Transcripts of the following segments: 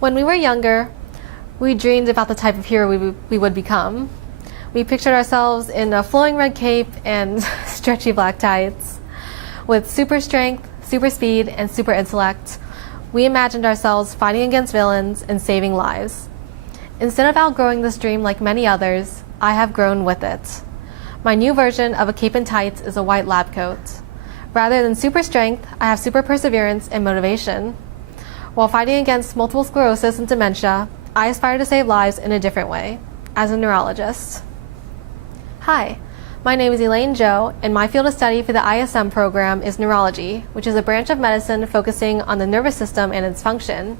When we were younger, we dreamed about the type of hero we would become. We pictured ourselves in a flowing red cape and stretchy black tights. With super strength, super speed, and super intellect, we imagined ourselves fighting against villains and saving lives. Instead of outgrowing this dream like many others, I have grown with it. My new version of a cape and tights is a white lab coat. Rather than super strength, I have super perseverance and motivation. While fighting against multiple sclerosis and dementia, I aspire to save lives in a different way, as a neurologist. Hi, my name is Elayne Jo, and my field of study for the ISM program is neurology, which is a branch of medicine focusing on the nervous system and its function.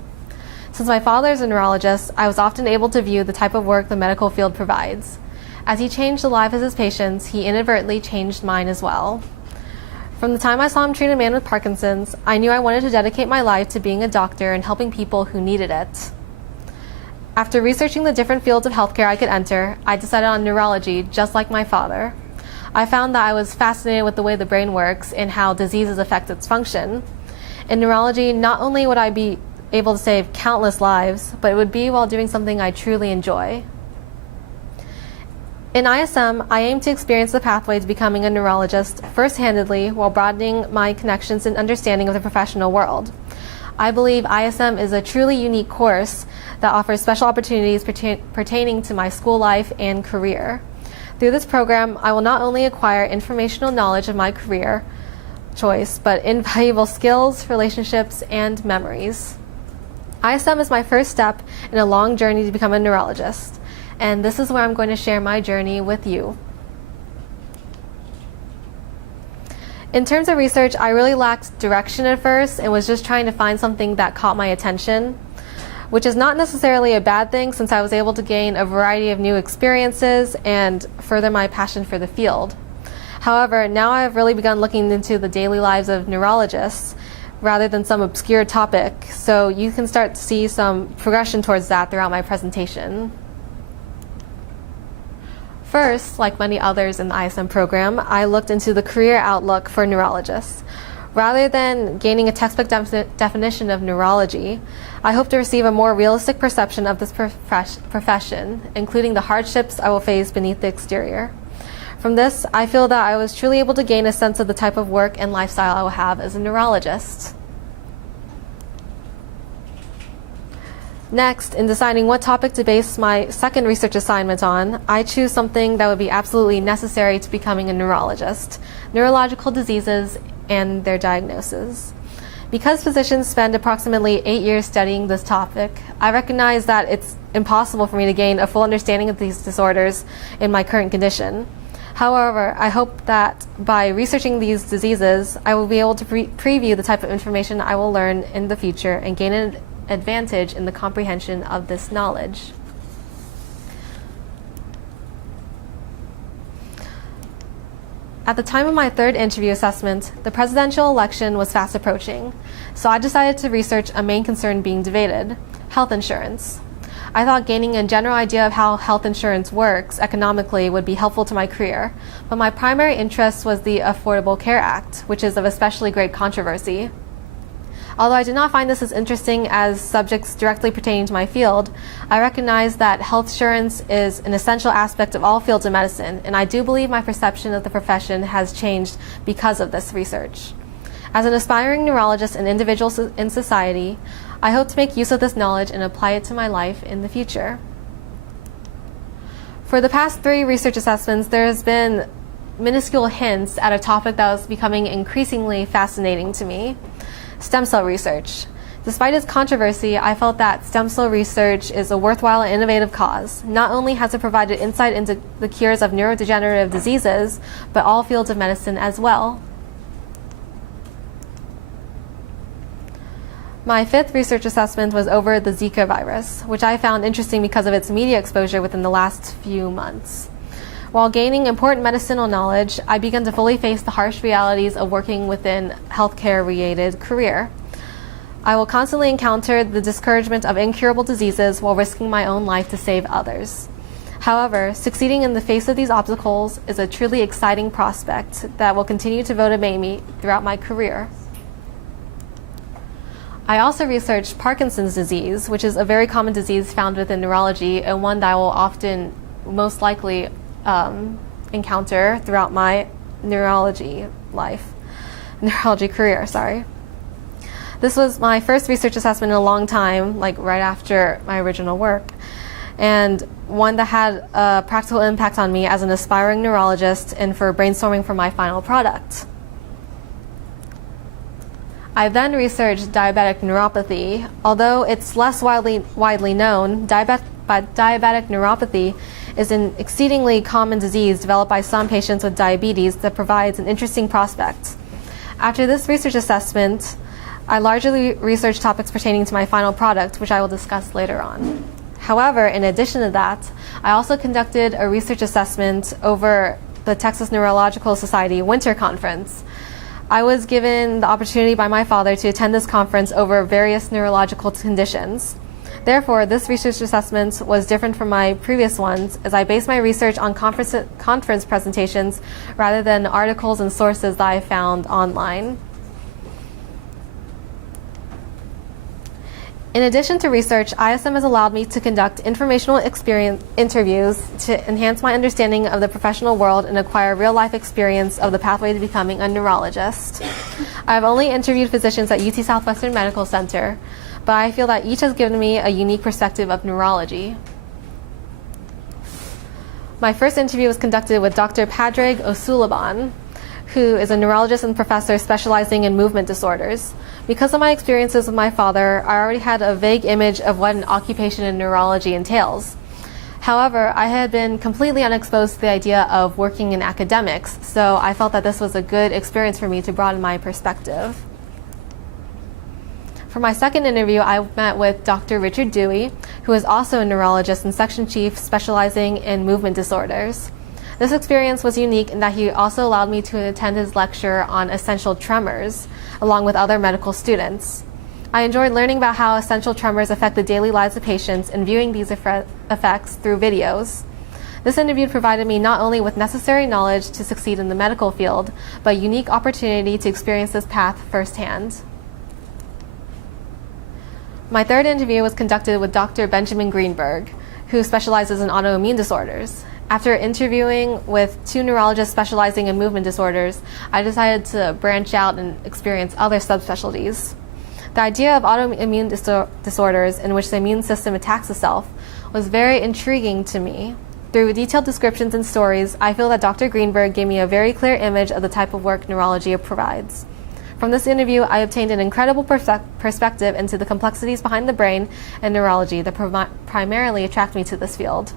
Since my father is a neurologist, I was often able to view the type of work the medical field provides. As he changed the lives of his patients, he inadvertently changed mine as well. From the time I saw him treat a man with Parkinson's, I knew I wanted to dedicate my life to being a doctor and helping people who needed it. After researching the different fields of healthcare I could enter, I decided on neurology, just like my father. I found that I was fascinated with the way the brain works and how diseases affect its function. In neurology, not only would I be able to save countless lives, but it would be while doing something I truly enjoy. In ISM, I aim to experience the pathway to becoming a neurologist first-handedly while broadening my connections and understanding of the professional world. I believe ISM is a truly unique course that offers special opportunities pertaining to my school life and career. Through this program, I will not only acquire informational knowledge of my career choice, but invaluable skills, relationships, and memories. ISM is my first step in a long journey to become a neurologist, and this is where I'm going to share my journey with you. In terms of research, I really lacked direction at first and was just trying to find something that caught my attention, which is not necessarily a bad thing since I was able to gain a variety of new experiences and further my passion for the field. However, now I have really begun looking into the daily lives of neurologists rather than some obscure topic, so you can start to see some progression towards that throughout my presentation. First, like many others in the ISM program, I looked into the career outlook for neurologists. Rather than gaining a textbook definition of neurology, I hope to receive a more realistic perception of this profession, including the hardships I will face beneath the exterior. From this, I feel that I was truly able to gain a sense of the type of work and lifestyle I will have as a neurologist. Next, in deciding what topic to base my second research assignment on, I choose something that would be absolutely necessary to becoming a neurologist: neurological diseases and their diagnosis. Because physicians spend approximately 8 years studying this topic, I recognize that it's impossible for me to gain a full understanding of these disorders in my current condition. However, I hope that by researching these diseases, I will be able to preview the type of information I will learn in the future and gain an advantage in the comprehension of this knowledge. At the time of my third interview assessment, the presidential election was fast approaching, so I decided to research a main concern being debated: health insurance. I thought gaining a general idea of how health insurance works economically would be helpful to my career, but my primary interest was the Affordable Care Act, which is of especially great controversy. Although I did not find this as interesting as subjects directly pertaining to my field, I recognize that health insurance is an essential aspect of all fields of medicine, and I do believe my perception of the profession has changed because of this research. As an aspiring neurologist and individual in society, I hope to make use of this knowledge and apply it to my life in the future. For the past 3 research assessments, there has been minuscule hints at a topic that was becoming increasingly fascinating to me: stem cell research. Despite its controversy, I felt that stem cell research is a worthwhile and innovative cause. Not only has it provided insight into the cures of neurodegenerative diseases, but all fields of medicine as well. My 5th research assessment was over the Zika virus, which I found interesting because of its media exposure within the last few months. While gaining important medicinal knowledge, I began to fully face the harsh realities of working within healthcare-related career. I will constantly encounter the discouragement of incurable diseases while risking my own life to save others. However, succeeding in the face of these obstacles is a truly exciting prospect that will continue to motivate me throughout my career. I also researched Parkinson's disease, which is a very common disease found within neurology and one that I will often, most likely, encounter throughout my neurology career, sorry. This was my first research assessment in a long time, like right after my original work, and one that had a practical impact on me as an aspiring neurologist and for brainstorming for my final product. I then researched diabetic neuropathy. Although it's less widely known, diabetic neuropathy is an exceedingly common disease developed by some patients with diabetes that provides an interesting prospect. After this research assessment, I largely researched topics pertaining to my final product, which I will discuss later on. However, in addition to that, I also conducted a research assessment over the Texas Neurological Society Winter Conference. I was given the opportunity by my father to attend this conference over various neurological conditions. Therefore, this research assessment was different from my previous ones, as I based my research on conference presentations rather than articles and sources that I found online. In addition to research, ISM has allowed me to conduct informational interviews to enhance my understanding of the professional world and acquire real-life experience of the pathway to becoming a neurologist. I have only interviewed physicians at UT Southwestern Medical Center, but I feel that each has given me a unique perspective of neurology. My first interview was conducted with Dr. Padraig O'Sullivan, who is a neurologist and professor specializing in movement disorders. Because of my experiences with my father, I already had a vague image of what an occupation in neurology entails. However, I had been completely unexposed to the idea of working in academics, so I felt that this was a good experience for me to broaden my perspective. For my second interview, I met with Dr. Richard Dewey, who is also a neurologist and section chief specializing in movement disorders. This experience was unique in that he also allowed me to attend his lecture on essential tremors, along with other medical students. I enjoyed learning about how essential tremors affect the daily lives of patients and viewing these effects through videos. This interview provided me not only with necessary knowledge to succeed in the medical field, but a unique opportunity to experience this path firsthand. My third interview was conducted with Dr. Benjamin Greenberg, who specializes in autoimmune disorders. After interviewing with two neurologists specializing in movement disorders, I decided to branch out and experience other subspecialties. The idea of autoimmune disorders in which the immune system attacks itself was very intriguing to me. Through detailed descriptions and stories, I feel that Dr. Greenberg gave me a very clear image of the type of work neurology provides. From this interview, I obtained an incredible perspective into the complexities behind the brain and neurology that primarily attract me to this field.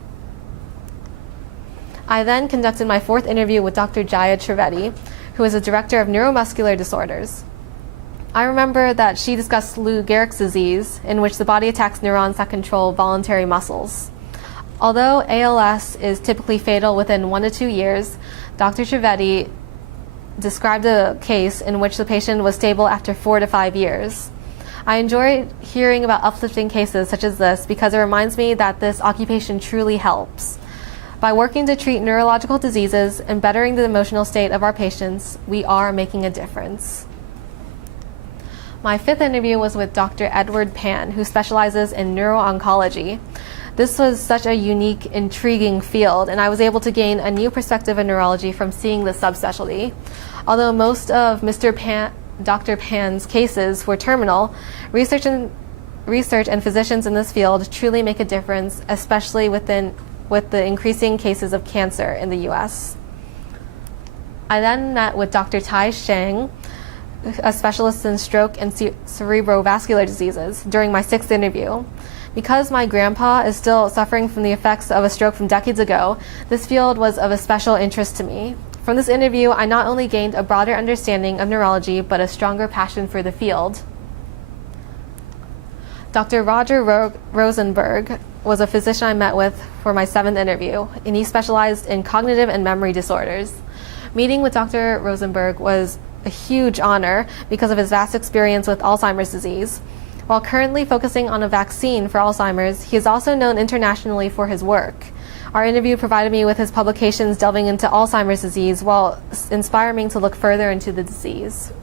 I then conducted my fourth interview with Dr. Jaya Trivedi, who is a director of neuromuscular disorders. I remember that she discussed Lou Gehrig's disease, in which the body attacks neurons that control voluntary muscles. Although ALS is typically fatal within 1 to 2 years, Dr. Trivedi described a case in which the patient was stable after 4 to 5 years. I enjoy hearing about uplifting cases such as this because it reminds me that this occupation truly helps. By working to treat neurological diseases and bettering the emotional state of our patients, we are making a difference. My fifth interview was with Dr. Edward Pan, who specializes in neuro-oncology. This was such a unique, intriguing field, and I was able to gain a new perspective in neurology from seeing this subspecialty. Although most of Dr. Pan's cases were terminal, research and physicians in this field truly make a difference, especially with the increasing cases of cancer in the U.S. I then met with Dr. Tai Sheng, a specialist in stroke and cerebrovascular diseases, during my sixth interview. Because my grandpa is still suffering from the effects of a stroke from decades ago, this field was of a special interest to me. From this interview, I not only gained a broader understanding of neurology, but a stronger passion for the field. Dr. Roger Rosenberg was a physician I met with for my seventh interview, and he specialized in cognitive and memory disorders. Meeting with Dr. Rosenberg was a huge honor because of his vast experience with Alzheimer's disease. While currently focusing on a vaccine for Alzheimer's, he is also known internationally for his work. Our interview provided me with his publications delving into Alzheimer's disease while inspiring me to look further into the disease.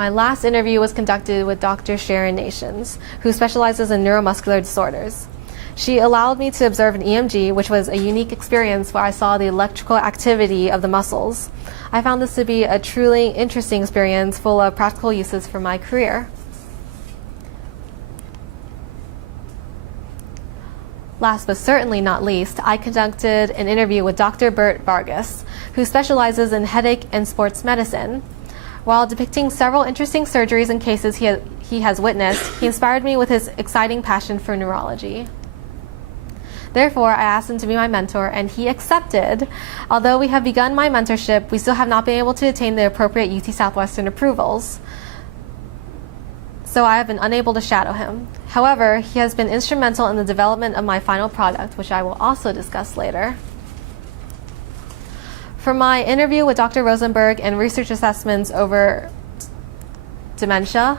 My last interview was conducted with Dr. Sharon Nations, who specializes in neuromuscular disorders. She allowed me to observe an EMG, which was a unique experience where I saw the electrical activity of the muscles. I found this to be a truly interesting experience full of practical uses for my career. Last but certainly not least, I conducted an interview with Dr. Bert Vargas, who specializes in headache and sports medicine. While depicting several interesting surgeries and cases he has witnessed, he inspired me with his exciting passion for neurology. Therefore, I asked him to be my mentor, and he accepted. Although we have begun my mentorship, we still have not been able to attain the appropriate UT Southwestern approvals, so I have been unable to shadow him. However, he has been instrumental in the development of my final product, which I will also discuss later. For my interview with Dr. Rosenberg and research assessments over dementia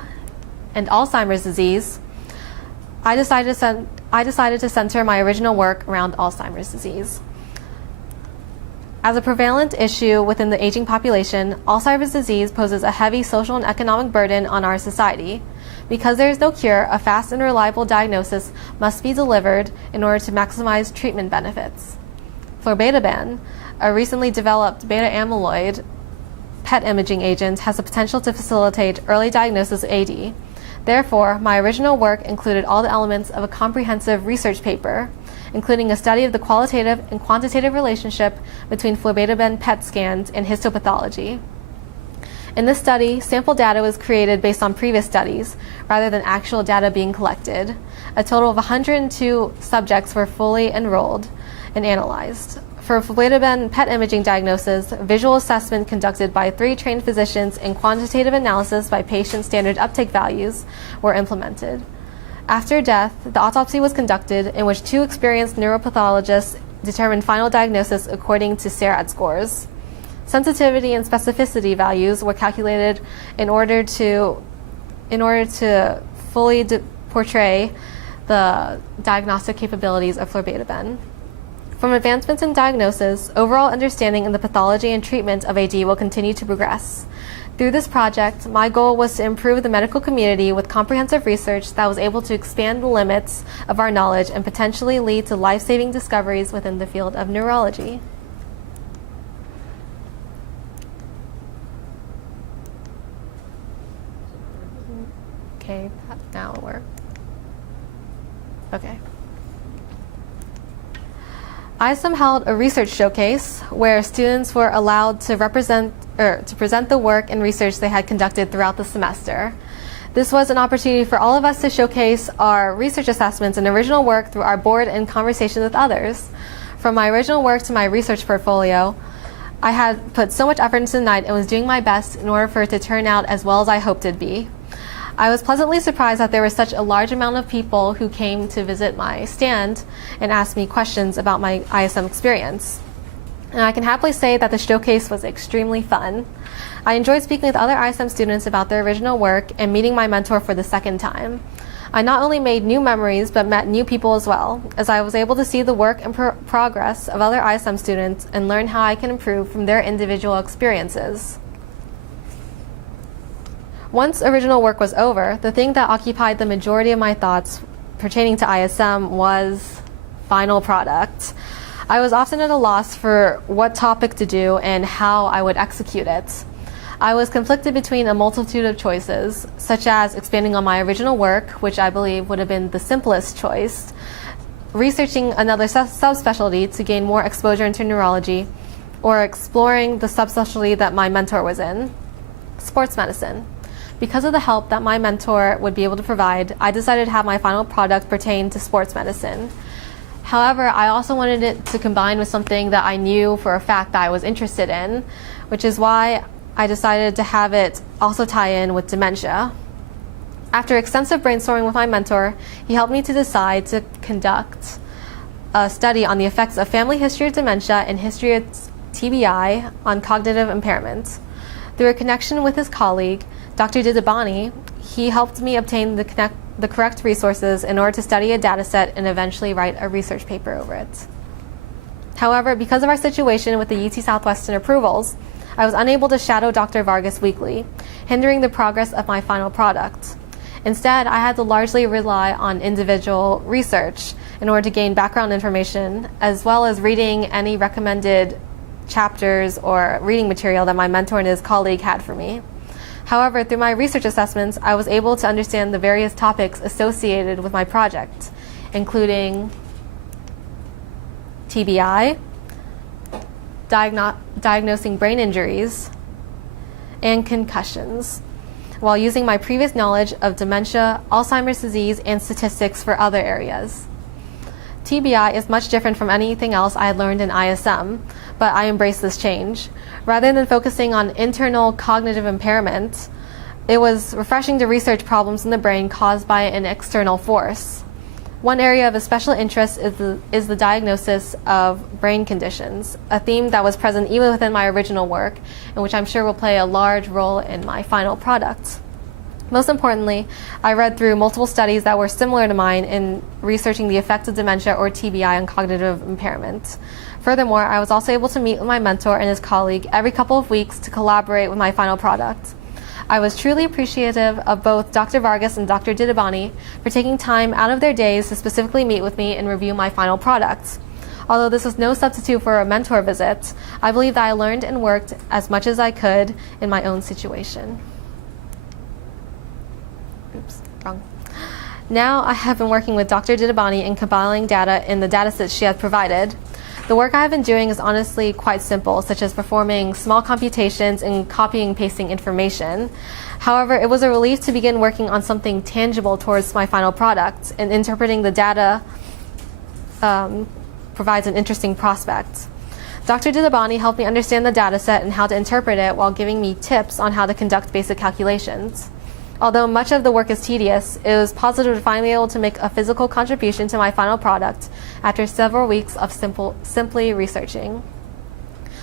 and Alzheimer's disease, I decided to center my original work around Alzheimer's disease. As a prevalent issue within the aging population, Alzheimer's disease poses a heavy social and economic burden on our society. Because there is no cure, a fast and reliable diagnosis must be delivered in order to maximize treatment benefits. Florbetaben, a recently developed beta-amyloid PET imaging agent, has the potential to facilitate early diagnosis of AD. Therefore, my original work included all the elements of a comprehensive research paper, including a study of the qualitative and quantitative relationship between florbetaben PET scans and histopathology. In this study, sample data was created based on previous studies, rather than actual data being collected. A total of 102 subjects were fully enrolled and analyzed. For florbetaben PET imaging diagnosis, visual assessment conducted by 3 trained physicians and quantitative analysis by patient standard uptake values were implemented. After death, the autopsy was conducted, in which 2 experienced neuropathologists determined final diagnosis according to SARAD scores. Sensitivity and specificity values were calculated in order to fully portray the diagnostic capabilities of florbetaben. From advancements in diagnosis, overall understanding in the pathology and treatment of AD will continue to progress. Through this project, my goal was to improve the medical community with comprehensive research that was able to expand the limits of our knowledge and potentially lead to life-saving discoveries within the field of neurology. Okay, now it'll work. Okay. ISM held a research showcase where students were allowed to present the work and research they had conducted throughout the semester. This was an opportunity for all of us to showcase our research assessments and original work through our board and conversations with others. From my original work to my research portfolio, I had put so much effort into the night and was doing my best in order for it to turn out as well as I hoped it'd be. I was pleasantly surprised that there was such a large amount of people who came to visit my stand and asked me questions about my ISM experience. And I can happily say that the showcase was extremely fun. I enjoyed speaking with other ISM students about their original work and meeting my mentor for the second time. I not only made new memories, but met new people as well, as I was able to see the work and progress of other ISM students and learn how I can improve from their individual experiences. Once original work was over, the thing that occupied the majority of my thoughts pertaining to ISM was final product. I was often at a loss for what topic to do and how I would execute it. I was conflicted between a multitude of choices, such as expanding on my original work, which I believe would have been the simplest choice, researching another subspecialty to gain more exposure into neurology, or exploring the subspecialty that my mentor was in, sports medicine. Because of the help that my mentor would be able to provide, I decided to have my final product pertain to sports medicine. However, I also wanted it to combine with something that I knew for a fact that I was interested in, which is why I decided to have it also tie in with dementia. After extensive brainstorming with my mentor, he helped me to decide to conduct a study on the effects of family history of dementia and history of TBI on cognitive impairment. Through a connection with his colleague, Dr. Didabani, he helped me obtain the correct resources in order to study a data set and eventually write a research paper over it. However, because of our situation with the UT Southwestern approvals, I was unable to shadow Dr. Vargas weekly, hindering the progress of my final product. Instead, I had to largely rely on individual research in order to gain background information, as well as reading any recommended chapters or reading material that my mentor and his colleague had for me. However, through my research assessments, I was able to understand the various topics associated with my project, including TBI, diagnosing brain injuries, and concussions, while using my previous knowledge of dementia, Alzheimer's disease, and statistics for other areas. TBI is much different from anything else I had learned in ISM, but I embraced this change. Rather than focusing on internal cognitive impairment, it was refreshing to research problems in the brain caused by an external force. One area of especial interest is the diagnosis of brain conditions, a theme that was present even within my original work, and which I'm sure will play a large role in my final product. Most importantly, I read through multiple studies that were similar to mine in researching the effects of dementia or TBI on cognitive impairment. Furthermore, I was also able to meet with my mentor and his colleague every couple of weeks to collaborate with my final product. I was truly appreciative of both Dr. Vargas and Dr. Didabani for taking time out of their days to specifically meet with me and review my final product. Although this was no substitute for a mentor visit, I believe that I learned and worked as much as I could in my own situation. Oops, wrong. Now I have been working with Dr. Didabani in compiling data in the datasets she has provided. The work I have been doing is honestly quite simple, such as performing small computations and copying and pasting information. However, it was a relief to begin working on something tangible towards my final product, and interpreting the data provides an interesting prospect. Dr. Didabani helped me understand the dataset and how to interpret it while giving me tips on how to conduct basic calculations. Although much of the work is tedious, it was positive to finally be able to make a physical contribution to my final product after several weeks of simply researching.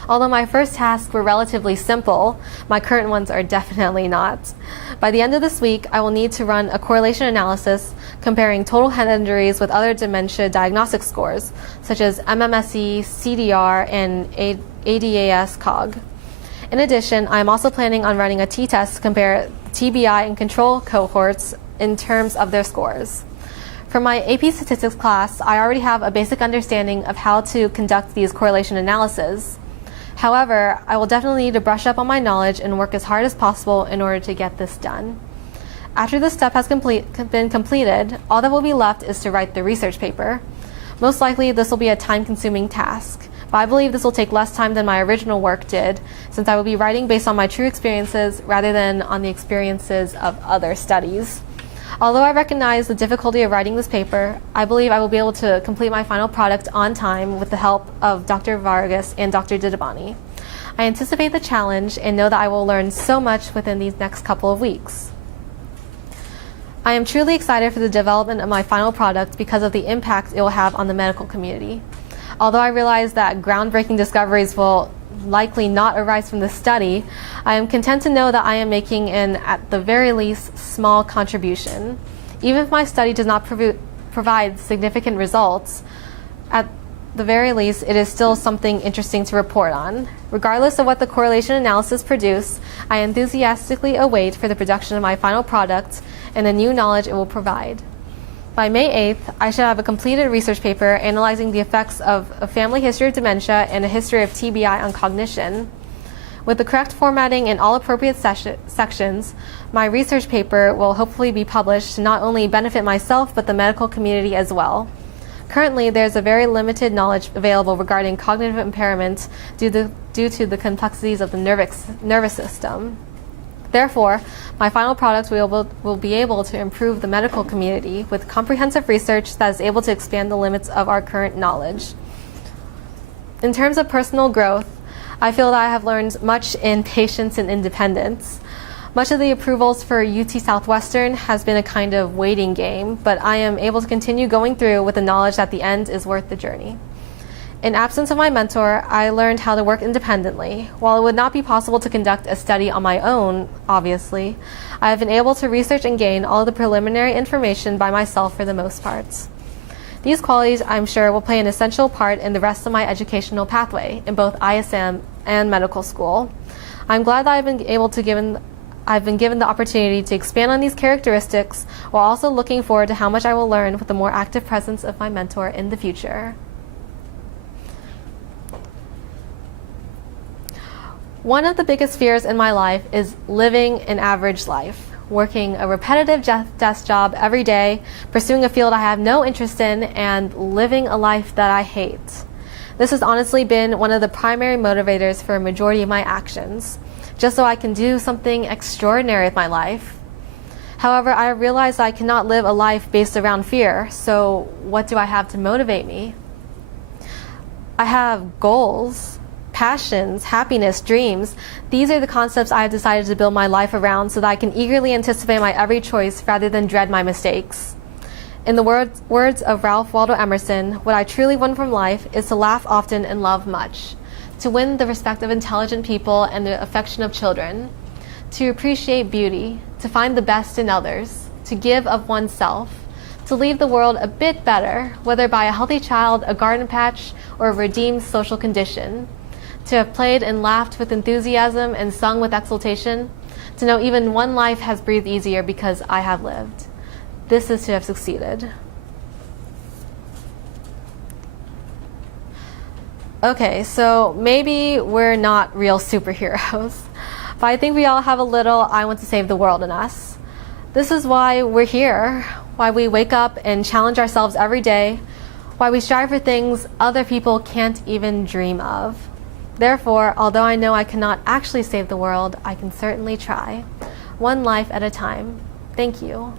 Although my first tasks were relatively simple, my current ones are definitely not. By the end of this week, I will need to run a correlation analysis comparing total head injuries with other dementia diagnostic scores, such as MMSE, CDR, and ADAS-COG. In addition, I am also planning on running a t-test to compare TBI and control cohorts in terms of their scores. For my AP Statistics class, I already have a basic understanding of how to conduct these correlation analyses. However, I will definitely need to brush up on my knowledge and work as hard as possible in order to get this done. After this step has been completed, all that will be left is to write the research paper. Most likely, this will be a time-consuming task, but I believe this will take less time than my original work did, since I will be writing based on my true experiences rather than on the experiences of other studies. Although I recognize the difficulty of writing this paper, I believe I will be able to complete my final product on time with the help of Dr. Vargas and Dr. Didabani. I anticipate the challenge and know that I will learn so much within these next couple of weeks. I am truly excited for the development of my final product because of the impact it will have on the medical community. Although I realize that groundbreaking discoveries will likely not arise from this study, I am content to know that I am making an, at the very least, small contribution. Even if my study does not provide significant results, at the very least, it is still something interesting to report on. Regardless of what the correlation analysis produce, I enthusiastically await for the production of my final product and the new knowledge it will provide. By May 8th, I should have a completed research paper analyzing the effects of a family history of dementia and a history of TBI on cognition. With the correct formatting and all appropriate sections, my research paper will hopefully be published to not only benefit myself but the medical community as well. Currently, there's a very limited knowledge available regarding cognitive impairment due to the complexities of the nervous system. Therefore, my final product will be able to improve the medical community with comprehensive research that is able to expand the limits of our current knowledge. In terms of personal growth, I feel that I have learned much in patience and independence. Much of the approvals for UT Southwestern has been a kind of waiting game, but I am able to continue going through with the knowledge that the end is worth the journey. In absence of my mentor, I learned how to work independently. While it would not be possible to conduct a study on my own, obviously, I have been able to research and gain all of the preliminary information by myself for the most part. These qualities, I'm sure, will play an essential part in the rest of my educational pathway in both ISM and medical school. I'm glad that I've been given the opportunity to expand on these characteristics while also looking forward to how much I will learn with the more active presence of my mentor in the future. One of the biggest fears in my life is living an average life, working a repetitive desk job every day, pursuing a field I have no interest in, and living a life that I hate. This has honestly been one of the primary motivators for a majority of my actions, just so I can do something extraordinary with my life. However, I realize I cannot live a life based around fear, so what do I have to motivate me? I have goals, passions, happiness, dreams. These are the concepts I have decided to build my life around so that I can eagerly anticipate my every choice rather than dread my mistakes. In the words of Ralph Waldo Emerson, what I truly want from life is to laugh often and love much, to win the respect of intelligent people and the affection of children, to appreciate beauty, to find the best in others, to give of oneself, to leave the world a bit better, whether by a healthy child, a garden patch, or a redeemed social condition, to have played and laughed with enthusiasm and sung with exultation, to know even one life has breathed easier because I have lived. This is to have succeeded. Okay, so maybe we're not real superheroes, but I think we all have a little I want to save the world in us. This is why we're here, why we wake up and challenge ourselves every day, why we strive for things other people can't even dream of. Therefore, although I know I cannot actually save the world, I can certainly try, one life at a time. Thank you.